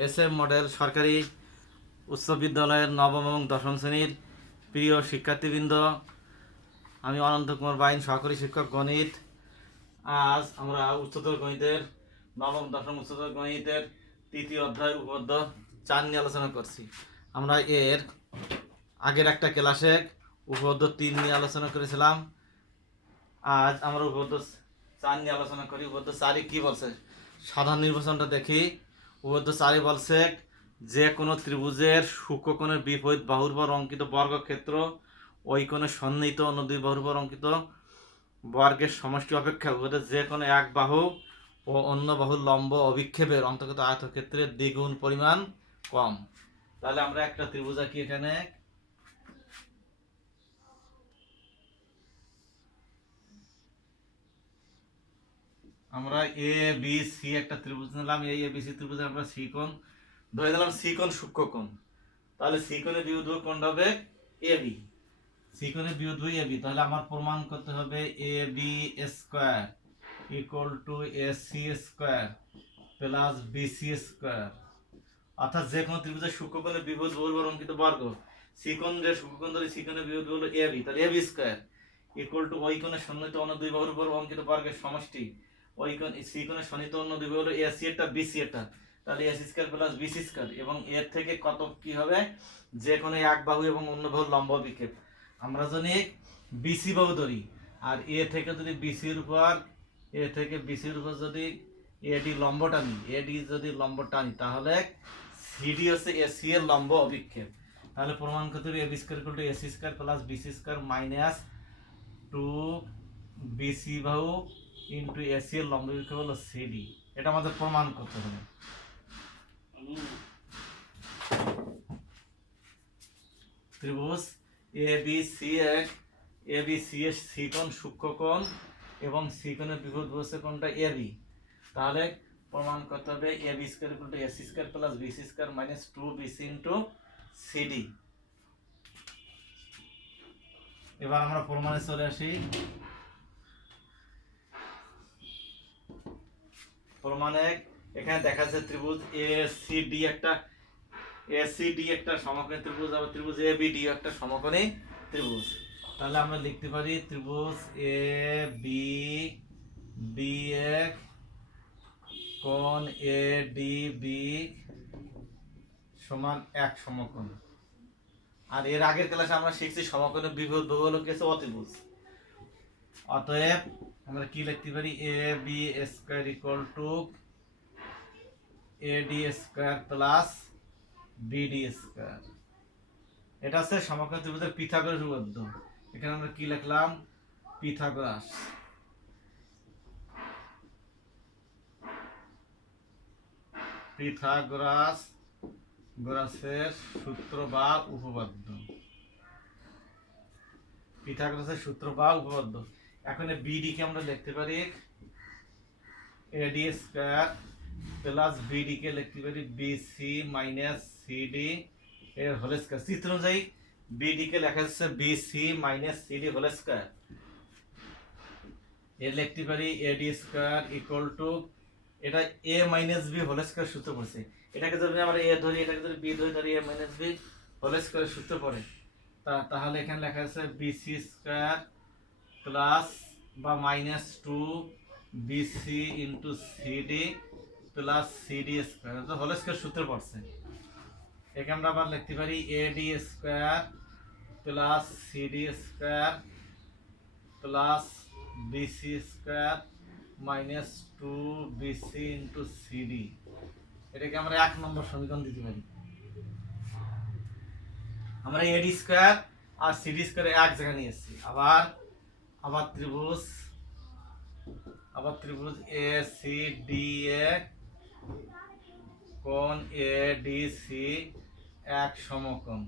SM model সরকারি উচ্চ বিদ্যালয়ের নবম এবং দশম শ্রেণীর প্রিয় শিক্ষার্থীবৃন্দ, আমি অনন্ত কুমার বাইন, সহকারী শিক্ষক গণিত। আজ আমরা উচ্চতর গণিতের নবম দশম উচ্চতর গণিতের তৃতীয় অধ্যায় উপপাদ্য 4 নিয়ে আলোচনা করছি। আমরা এর আগের একটা ক্লাসে উপপাদ্য 3 নিয়ে আলোচনা করেছিলাম। আজ আমরা উপপাদ্য 4 নিয়ে আলোচনা করি। উপপাদ্য 4 কি বলছে সাধারণ নির্বাচনটা দেখি। উপপাদ্য 4 বলছে যে কোনো ত্রিভুজের সূক্ষ্মকোণের বিপরীত বাহুর উপর অঙ্কিত বর্গক্ষেত্র ওই কোণের সন্নিহিত অন্য দুই বাহুর উপর অঙ্কিত বর্গের সমষ্টি অপেক্ষা যে কোনো এক বাহু ও অন্য বাহুর লম্ব অভিক্ষেপের অন্তর্গত আয়তক্ষেত্রের দ্বিগুণ পরিমাণ কম। তাহলে আমরা একটা ত্রিভুজ আঁকি। এখানে আমরা এ বি সি একটা ত্রিভুজ নিলাম। এই এ বি সি ত্রিভুজে আমরা সি কোণ ধরে দিলাম। সি কোণ সূক্ষ্মকোণ, তাহলে সি কোণের বিয়োগ কোণটা হবে এ বি। সি কোণের বিয়োগ এ বি, তাহলে আমার প্রমাণ করতে হবে A B square equal to A C square plus B C square. অর্থাৎ যে কোনো ত্রিভুজের সূক্ষ্মকোণের বিপরীত বাহুর অঙ্কিত বর্গ সি কোণ, যে সূক্ষ্মকোণ ধরে সি কোণের বিপরীত হলো এ বি, তাহলে এ বি স্কোয়ার ইকুয়াল টু ওই কোণের সন্নিহিত অন্য দুই বাহুর উপর অঙ্কিত বর্গের সমষ্টি। ওই কোণ সি কোণের সন্নিহিত অন্য দুই বাহু হলো এ সি একটা বি সি একটা, তাহলে A C square plus B C square. এবং এর থেকে কত কি হবে, যে কোনো এক বাহু এবং অন্য বাহুর লম্ব বিক্ষেপ। আমরা যদি বিসি বাহু ধরি আর এ থেকে যদি বিসির উপর যদি এডি লম্ব টানি, এডি যদি লম্ব টানি, তাহলে সিডি হচ্ছে এসি এর লম্ব অভিক্ষেপ। তাহলে প্রমাণ করতে হবে AB square equal to AC square plus BC square minus 2 BC বাহু ইনটু এসি এর লম্ব অভিক্ষেপ হলো সিডি। এটা আমাদের প্রমাণ করতে হবে। ত্রিভুজ এবিসি এর সি কোণ সূক্ষ্মকোণ এবং সি কোণের বিপরীত বসে কোণটা এবি। তাহলে প্রমাণ করতে হবে A B square equal to AC square plus BC square minus 2 BC into CD. এবার আমরা প্রমাণে চলে আসি। প্রমাণে এখানে দেখা যাচ্ছে ত্রিভুজ এসিডি একটা সমকোণী ত্রিভুজ, আবার ত্রিভুজ এবিডি একটা সমকোণী ত্রিভুজ। তাহলে আমরা লিখতে পারি ত্রিভুজ এ বি বি এক কোণ এ ডি বি সমান এক সমকোণ। আর এর আগের ক্লাসে আমরা শিখছি সমকোণের বিপরীত বাহু হলো কিছু অতিভুজ। অতএব আমরা কি লিখতে পারি A B square equal to A D square plus BD square. এটা হচ্ছে সমকোণ ত্রিভুজের পিথাগোরাস উপপাদ্য। এখানে আমরা কি লিখলাম, পিথাগোরাস পিথাগোরাসের সূত্র বা উপপাদ্য। পিথাগোরাসের সূত্র বা উপপাদ্য। এখন বিডি কে আমরা লিখতে পারি এডি স্কয়ার প্লাস বিডি কে লিখতে পারি বিসি মাইনাস সিডি এর হোল স্কয়ার। চিত্র অনুযায়ী বিডি কে লেখা যাচ্ছে BC minus CD whole square. এর লিখতে পারি এডি স্কয়ার ইকুয়াল টু, এটা A minus B whole square সূত্র পড়ছে। এটাকে যদি আমরা এ ধরি, এটাকে যদি বি ধরি, তাহলে A minus B whole square সূত্র পড়ে। তাহলে এখানে লেখা আছে বিসি স্কয়ার প্লাস বা minus 2 BC into CD plus CD square whole square সূত্র পড়ছে। এখানে আমরা আবার লিখতে পারি AD square plus CD square plus BC square minus 2 BC into CD. এটাকে আমরা 1 নম্বর সমীকরণ দিতে পারি। আমরা এডি স্কয়ার আর সিডি স্কয়ার এক জায়গায় নিয়ে এসেছি। আবার ত্রিভুজ এ সি ডি এ কোণ এ ডি সি এক সমকোণ।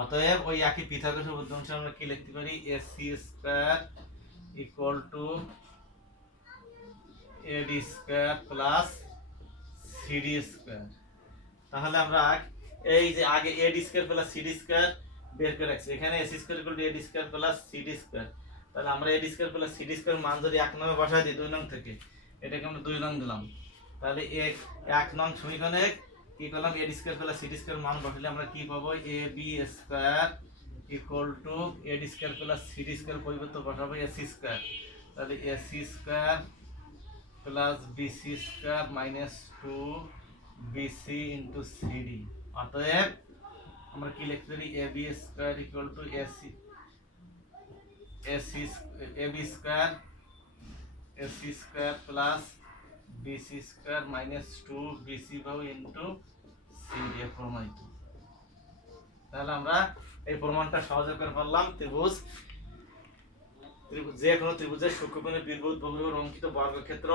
অতএব ওই একই পিথাগোরাস উপপাদ্য অনুসারে আমরা কি লিখতে পারি A C square equal to A D square plus CD square. তাহলে আমরা এই যে আগে A D square plus CD square বের করে রাখছি, এখানে A C square equal to A D square plus CD square. তাহলে আমরা A D square plus CD square মান যদি 1 নং বসাই দিই 2 নং থেকে, এটাকে আমরা 2 নং দিলাম। তাহলে এক নং সমীকরণে কি করলাম A D square plus C D square মান বসালে আমরা কি পাবো A B square equal to A D square plus C D square পরিবর্তে বসাবো এ সি স্কয়ার, তাহলে A C square plus B C square minus two B C into C D. অতএব আমরা কি লিখতে পারি A B square equal to A C A B square A C square plus B C square minus two B C বাহু into C দিয়ে প্রমাণিত। তাহলে আমরা এই প্রমাণটা সহজে করে ফেললাম। ত্রিভুজ যে কোনো ত্রিভুজের সূক্ষ্মকোণের বহির্ভূত বাহুর অঙ্কিত বর্গক্ষেত্র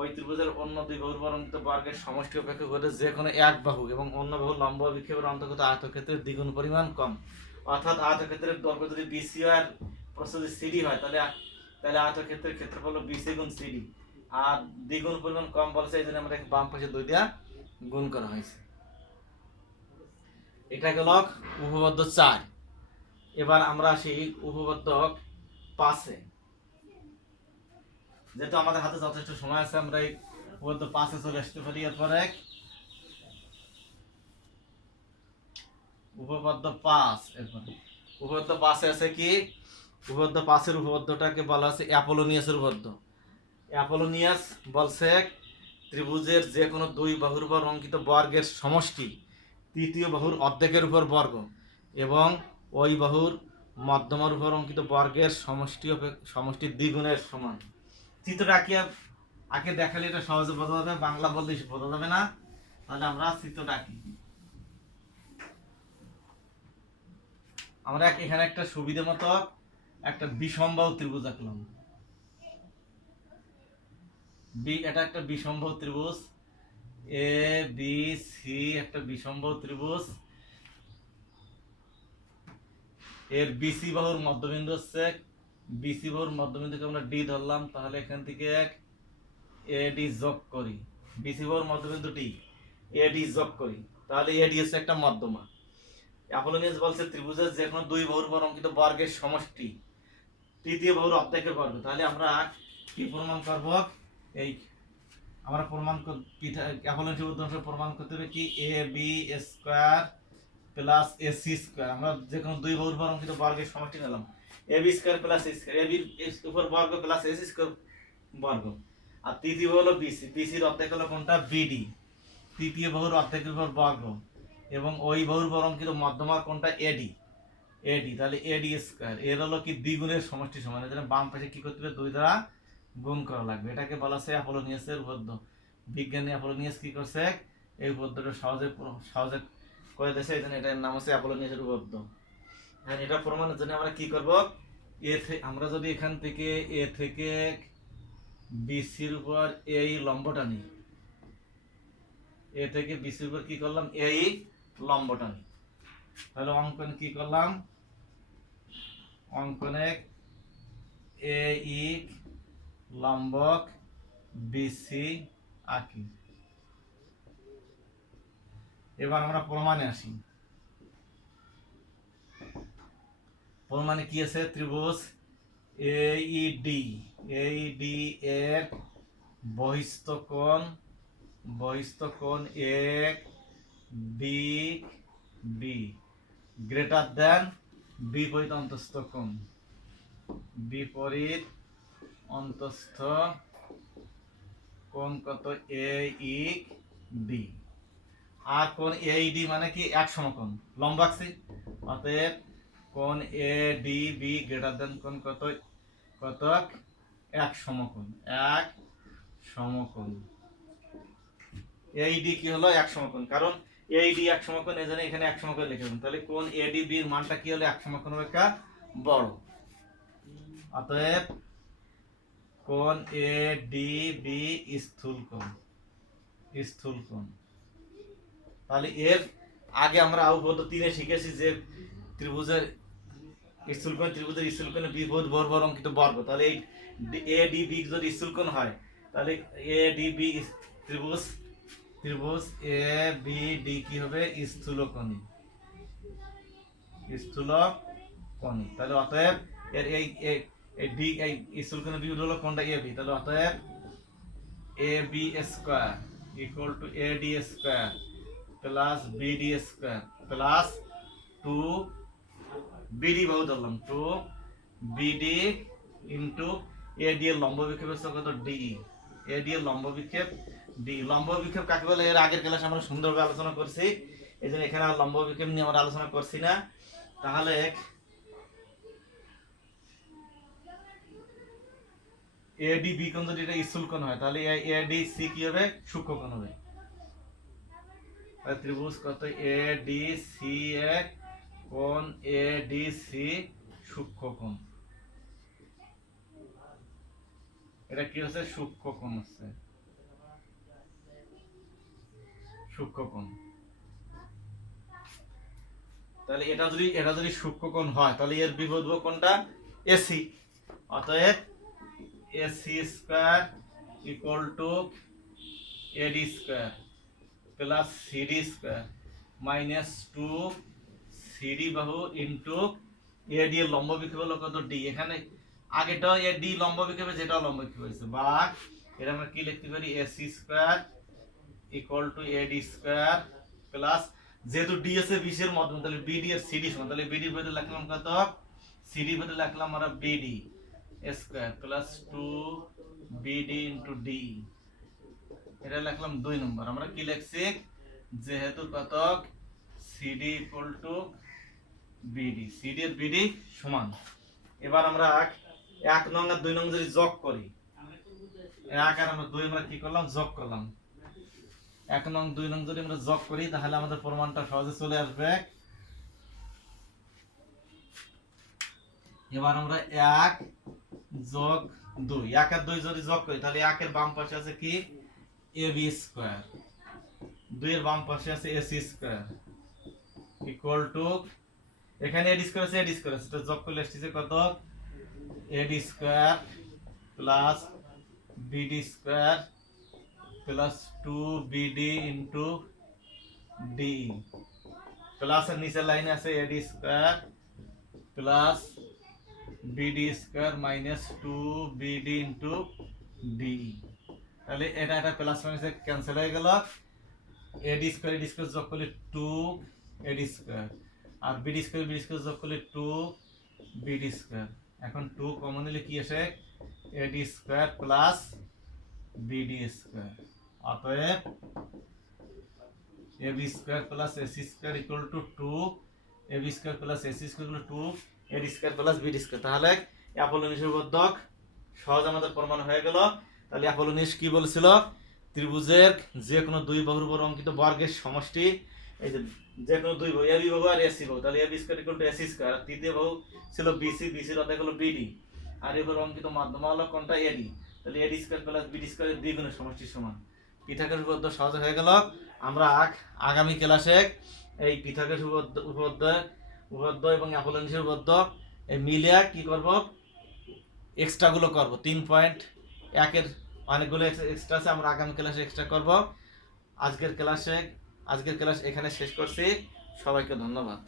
ওই ত্রিভুজের অন্য দুই বাহুর অঙ্কিত বর্গের সমষ্টি অপেক্ষা করে যে কোনো এক বাহু এবং অন্য বাহুর লম্ব বিক্ষেপের অন্তর্গত আয়তক্ষেত্রের দ্বিগুণ পরিমাণ কম। অর্থাৎ আয়তক্ষেত্রের দৈর্ঘ্য যদি বিসি আর প্রস্থ যদি সিডি হয় তাহলে আয়তক্ষেত্রের ক্ষেত্রফল হলো বিসি গুণ সিডি, আর দ্বিগুণ পরিমাণ কম বলছে এই জন্য আমরা বাম পাশে 2 দিয়া গুণ করা হয়েছে। এটা গেল উপপাদ্য 4। এবার আমরা আসি উপপাদ্য 5-এ। যেহেতু আমাদের হাতে যথেষ্ট সময় আছে আমরা এই উপপাদ্য 5-এ চলে আসতে পারি। এরপরে উপপাদ্য 5, এরপরে উপপাদ্য 5-এ আছে কি উপপাদ্য 5-এর উপপাদ্যটাকে বলা আছে অ্যাপোলোনিয়াসের উপপাদ্য। অ্যাপোলোনিয়াস বলছে ত্রিভুজের যে কোনো দুই বাহুর উপর অঙ্কিত বর্গের সমষ্টি তৃতীয় বাহুর অর্ধেকের উপর বর্গ এবং ওই বাহুর মধ্যমার উপর অঙ্কিত বর্গের সমষ্টির দ্বিগুণের সমান। চিত্রটা আঁকে দেখালে এটা সহজে বোঝা যাবে, বাংলা বললে বোঝা যাবে না। তাহলে আমরা চিত্রটা আঁকি। আমরা এখানে একটা সুবিধা মতো একটা বিষমবাহু ত্রিভুজ আঁকলাম। এটা একটা বিষমবাহু ত্রিভুজ এ বি সি, একটা বিষমবাহু ত্রিভুজ। এর বিসি বাহুর মধ্যবিন্দু হচ্ছে, বিসি বাহুর মধ্যবিন্দুকে আমরা ডি ধরলাম। তাহলে এখান থেকে এডি যোগ করি, বিসি বাহুর মধ্যবিন্দু ডি, এডি যোগ করি, তাহলে এডি হচ্ছে একটা মধ্যমা। অ্যাপোলোনিয়াস বলছে ত্রিভুজের যে কোনো দুই বাহুর উপর অঙ্কিত বর্গের সমষ্টি তৃতীয় বাহুর অর্ধেকের বর্গ। তাহলে আমরা কি প্রমাণ করব? এই আমরা প্রমাণ অ্যাপোলোনিয়াস প্রমাণ করতে হবে কি A B square plus A C square. আমরা যে কোনো দুই বাহুর উপর অঙ্কিত বর্গের সমষ্টি নিলাম এ B square plus A square, A B উপর বর্গ প্লাস এ সি স্কয়ার বর্গ, আর তৃতীয় বাহু হলো বিসি, বিসির অর্ধেক হলো কোনটা বিডি, তৃতীয় বাহুর অর্ধেকের উপর বর্গ এবং ওই বাহুর উপর অঙ্কিত মধ্যমার কোনটা এডি, এডি, তাহলে এডি স্কয়ার। এর হলো কি দ্বিগুণের সমষ্টি সমান, এর জন্য বাম পাশে কি করতে হবে 2 দ্বারা গুণ করা লাগবে। এটাকে বলা হয় অ্যাপোলোনিয়াসের উপপাদ্য। বিজ্ঞানী অ্যাপোলোনিয়াস কি করছে এই উপপাদ্যটা সহজে করে দিয়েছে, এই জন্য এটার নাম হচ্ছে অ্যাপোলোনিয়াসের উপপাদ্য। আর এটা প্রমাণের জন্য আমরা কি করব, আমরা যদি এখান থেকে এ থেকে বিসির উপর এই লম্বটা নিই, এ থেকে বিসির উপর কি করলাম এই লম্বটা নিই, তাহলে অঙ্কন কি করলাম, অঙ্কনে এ ই লম্বক বিসি আঁকি। এবার আমরা প্রমাণে আসি। প্রমাণে কি আছে, ত্রিভুজ এইডি, এইডি এর বহিস্থ কোণ এ বি বি গ্রেটার দেন বিপরীত অন্তস্থ কোণ, বিপরীত অন্তস্থ কোণ কত এ ই ডি। আর কোণ এইডি মানে কি এক সমকোণ লম্ব আঁকছি, অতএব কোণ A D B greater than কোণ কত কত এক সমকোণ, এক সমকোণ। এইডি কি হলো এক সমকোণ, কারণ এইডি এক সমকোণ এজন্য এখানে এক সমকোণ লিখে দেন। তাহলে কোণ এডি বি এর মানটা কি হলো এক সমকোণ অপেক্ষা বড়, অতএব কোণ এ ডি বি স্থূল কোণ। তাহলে এর আগে আমরা উপপাদ্য 3-এ শিখেছি যে ত্রিভুজের স্থূলকোণের বিপরীত বাহুর অঙ্কিত বর্গ। তাহলে এই এ ডি বি যদি স্থূলকোণ হয় তাহলে এ ডি বি ত্রিভুজ এ বি ডি কি হবে স্থূলকোণী। তাহলে অতএব এর এই ডি এই স্থূলকোণের বিপরীত হলো কোনটা এ বি, তাহলে অতএব ab square equal two ad square plus bd square plus 2 bd বাহু ধরলাম 2 bd ইনটু ad এর লম্ব বিক্ষেপ হচ্ছে কত de ad এর লম্ব বিক্ষেপ d লম্ব বিক্ষেপ কাকে বলে এর আগের ক্লাসে আমরা সুন্দরভাবে আলোচনা করছি এইজন্য এখানে আর লম্ব বিক্ষেপ নিয়ে আমরা আলোচনা করছি না তাহলে ADB কোণ যদি এটা স্থূল কোণ হয় তাহলে ADC কি হবে সূক্ষ্ম কোণ হবে আর ত্রিভুজ কত ADC এর কোণ ADC সূক্ষ্ম কোণ এটা কি হচ্ছে সূক্ষ্ম কোণ হচ্ছে সূক্ষ্ম কোণ তাহলে এটা যদি সূক্ষ্ম কোণ হয় তাহলে এর বিপরীত কোণটা AC অতএব AC square equal two AD square plus CD square minus 2 CD বাহু ইনটু AD এর লম্ব বিক্ষেপ হলো কত D এখানে আগেটা AD লম্ব বিক্ষেপে যেটা লম্ব বিক্ষেপ হয়েছে বা এটা আমরা কি লিখতে পারি AC square equal two AD square plus যেহেতু D আছে 20 এর মধ্যে তাহলে BD এর CD সমান তাহলে BD এর বদলে লিখলাম কত CD এর বদলে লিখলাম আমরা BD square plus 2 BD into D এটা লিখলাম 2 নম্বর আমরা কি লিখছি যেহেতু কত CD equal to BD CD এর BD সমান এবার আমরা 1 নং আর 2 নং যদি যোগ করি 1 আর আমরা 2 আমরা কি করলাম যোগ করলাম 1 নং 2 নং যদি আমরা যোগ করি তাহলে আমাদের প্রমাণটা সহজে চলে আসবে এবার আমরা 1 যোগ 2 1 আর 2 যদি যোগ করি তাহলে 1 এর বাম পাশে আছে কি ab স্কয়ার 2 এর বাম পাশে আছে ac স্কয়ার ইকুয়াল টু এখানে ad স্কয়ার আছে ad স্কয়ার আছে তো যোগ করলে আসছে কত ad square plus bd square plus 2bd into d plus এর নিচের লাইনে আছে ad square plus bd square minus 2bd into d তাহলে এটা প্লাস মাইনাস ক্যান্সেল হয়ে গেল ad স্কয়ার যোগ করলে 2 ad স্কয়ার আর bd স্কয়ার যোগ করলে 2 bd স্কয়ার এখন 2 কমন নিলে কি আসে ad square plus bd square অতএব ab square plus ac square equal two 2 ab square plus ac square equal two 2 ad square plus bd square তাহলে অ্যাপোলোনিয়াস উপপাদ্য সহজ আমাদের প্রমাণ হয়ে গেল তাহলে অ্যাপোলোনিয়াস কি বলেছিল ত্রিভুজের যে কোনো দুই বাহুর উপর অঙ্কিত বর্গের সমষ্টি এই যে কোনো দুই বাহু ab বাহু আর ac বাহু তাহলে ab square equal to ac square আর তৃতীয় বাহু ছিল bc bc এর অর্ধেক হলো bd আর এর উপর অঙ্কিত মাধ্যম হলো কোনটা ad তাহলে ad স্কয়ার প্লাস bd স্কয়ারের দ্বিগুণের সমষ্টির সমান পিথাগোরাস উপপাদ্য সহজ হয়ে গেল আমরা আগামী ক্লাসে এই পিথাগোরাস উপপাদ্য এবং অ্যাপোলোনিয়াস উপপাদ্য এই মিলিয়ে কি করব এক্সট্রা গুলো করব 3.1 এর অনেকগুলো এক্সট্রা আছে আমরা আগামী ক্লাসে এক্সট্রা করব আজকের ক্লাস এখানে শেষ করছি সবাইকে ধন্যবাদ